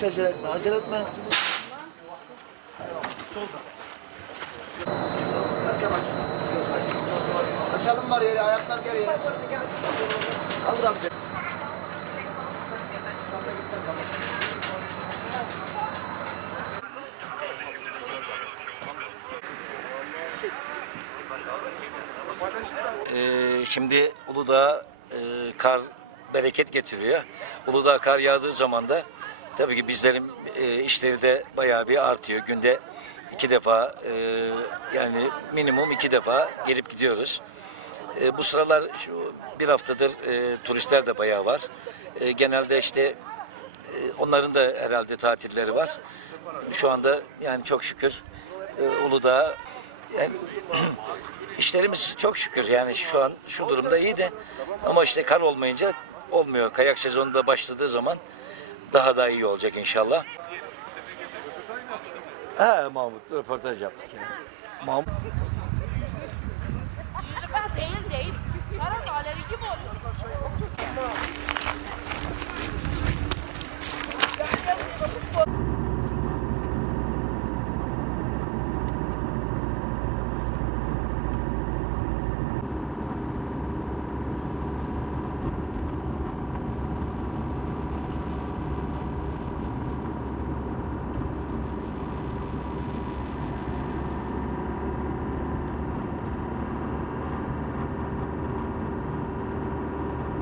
Hiç acele etme, acele etme. Açalım var yeri, ayaklar geriye. Kaldır abi. Ee, şimdi Uludağ e, kar bereket getiriyor. Uludağ kar yağdığı zaman da tabii ki bizlerin e, işleri de bayağı bir artıyor. Günde iki defa e, yani minimum iki defa gelip gidiyoruz. E, bu sıralar şu bir haftadır e, turistler de bayağı var. E, genelde işte e, onların da herhalde tatilleri var. Şu anda yani çok şükür e, Uludağ yani işlerimiz çok şükür yani şu an şu durumda iyi de ama işte kar olmayınca olmuyor. Kayak sezonu da başladığı zaman daha da iyi olacak inşallah. He Mahmut röportaj yaptık yani. Mahmut Yüzüme değil değil.